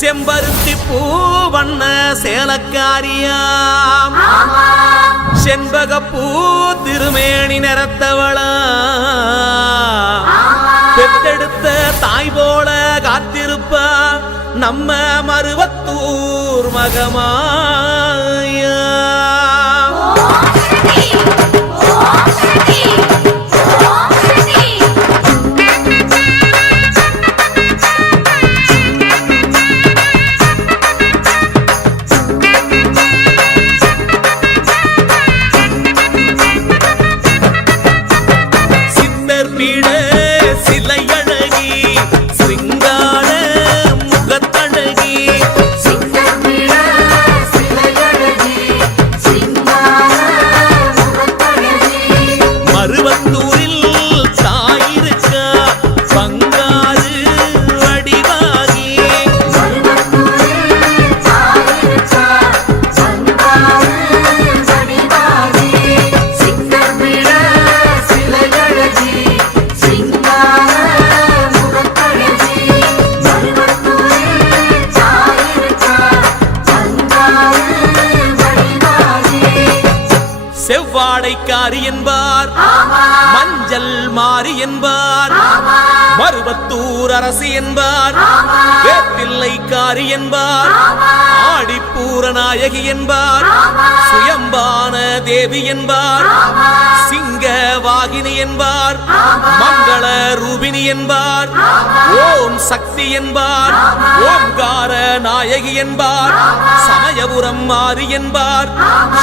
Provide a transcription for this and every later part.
செம்பருத்தி பூ வண்ண சேலக்காரியாம் செண்பக பூ திருமேனி நிறத்தவளா பெத்தெடுத்த தாய் போல காத்திருப்பா நம்ம மருவத்தூர் மகமாயா. செவ்வாடைக்காரி என்பார், மஞ்சள் மாறி என்பார், மருவத்தூர் அரசி என்பார், வேப்பிள்ளைக்காரி என்பார், ஆடிப்பூர நாயகி என்பார், சுயம்பான தேவி என்பார், சிங்க வாகினி என்பார், மங்கள ரூபினி என்பார், ஓம் சக்தி என்பார், ஓம்கார நாயகி என்பார், சமயபுரம் மாறி என்பார்,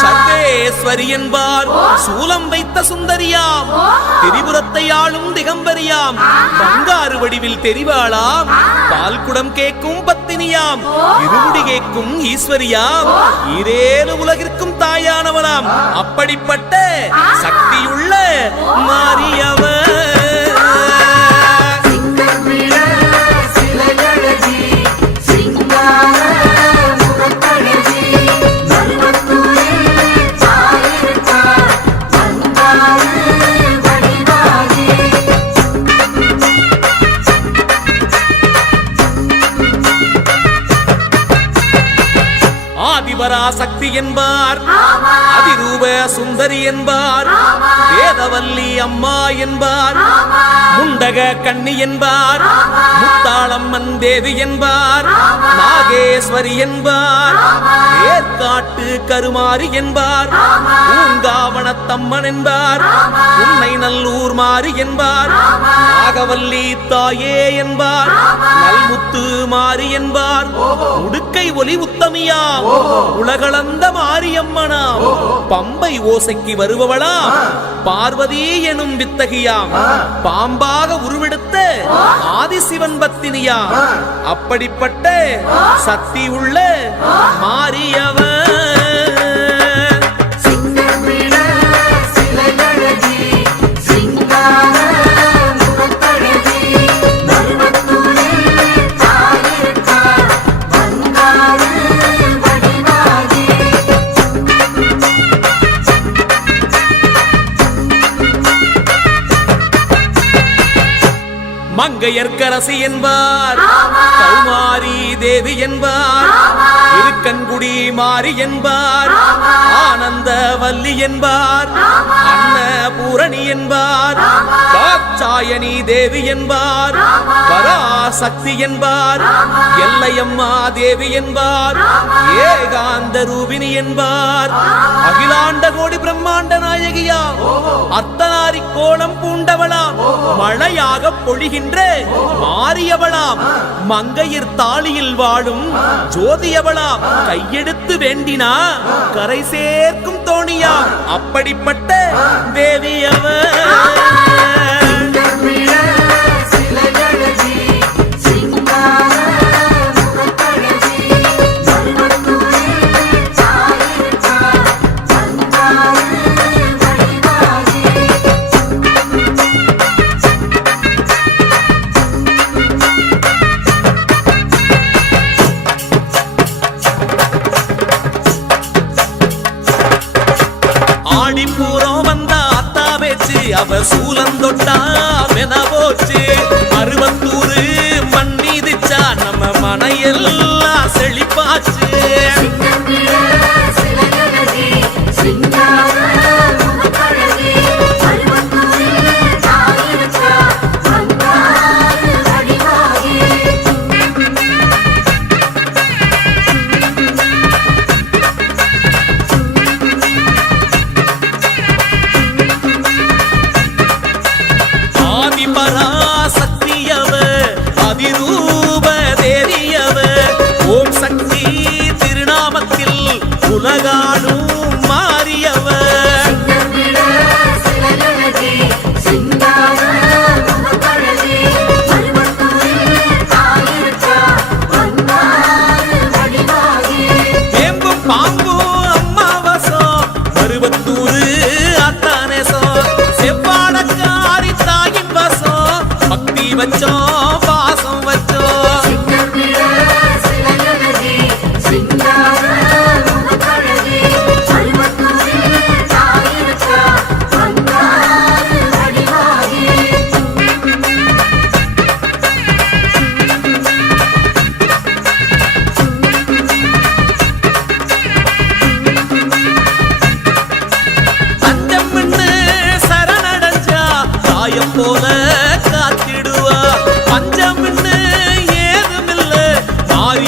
சர்வேஸ்வரி என்பார், சூலம் வைத்த சுந்தரியாம், திரிபுரத்தை ஆளும் திகம்பரியாம், பங்காறு வடிவில் தெரிவாளாம், பால்குடம் கேட்கும் பத்தினியாம், இருமுடி கேட்கும் ஈஸ்வரியாம், இரேழு உலகிற்கும் தாயானவளாம். அப்படிப்பட்ட சக்தியுள்ள மாரியவர் ஆதிபராசக்தி என்பார், அதிரூப சுந்தரி என்பார், வேதவல்லி அம்மா என்பார், முண்டக கண்ணி என்பார், முத்தாளம்மன் தேவி என்பார், நாகேஸ்வரி என்பார், ஏற்காட்டு கருமாரி என்பார், பூங்காவனத்தம்மன் என்பார், உன்னை நல்லூர் மாறி என்பார், நாகவல்லி தாயே என்பார், நல்முத்து மாறி என்பார், உடுக்கை ஒலி உத்தமியா, உலகளந்த மாரியம்மனாம், பம்பை ஓசைக்கு வருபவளாம், பார்வதி எனும் வித்தகியாம், பாம்பாக உருவெடுத்த ஆதிசிவன் பத்தினியாம். அப்படிப்பட்ட சக்தி உள்ள மாரியவர் மங்கையர்க்கரசி என்பார், கௌமாரி தேவி என்பார், இருக்கன்குடி மாறி என்பார், ஆனந்த வல்லி என்பார், அன்னபூரணி என்பார், காச்சாயனி தேவி என்பார், பராசக்தி என்பார், எல்லையம்மா தேவி என்பார், ஏகாந்த ரூபினி என்பார், அகிலாண்ட கோடி பிரம்மாண்ட நாயகியா, அர்த்தநாரி கோலம் பூண்டவளாம், மழையாக பொழிகின்ற மாரியவளாம், மங்கையர் தாளியில் வாழும் ஜோதியவளாம், கையெடுத்து வேண்டினா கரை சேர்க்கும் தோணியாம். அப்படிப்பட்ட தேவியவர் ஆடிப்பூரம் வந்த அத்தா பேச்சு அவ சூலந்தொட்டா மென போச்சு. மருவத்தூரு மண்ணிதிச்சா நம்ம மனையெல்லாம்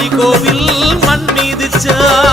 கோவில் மண் மீதிச்சார்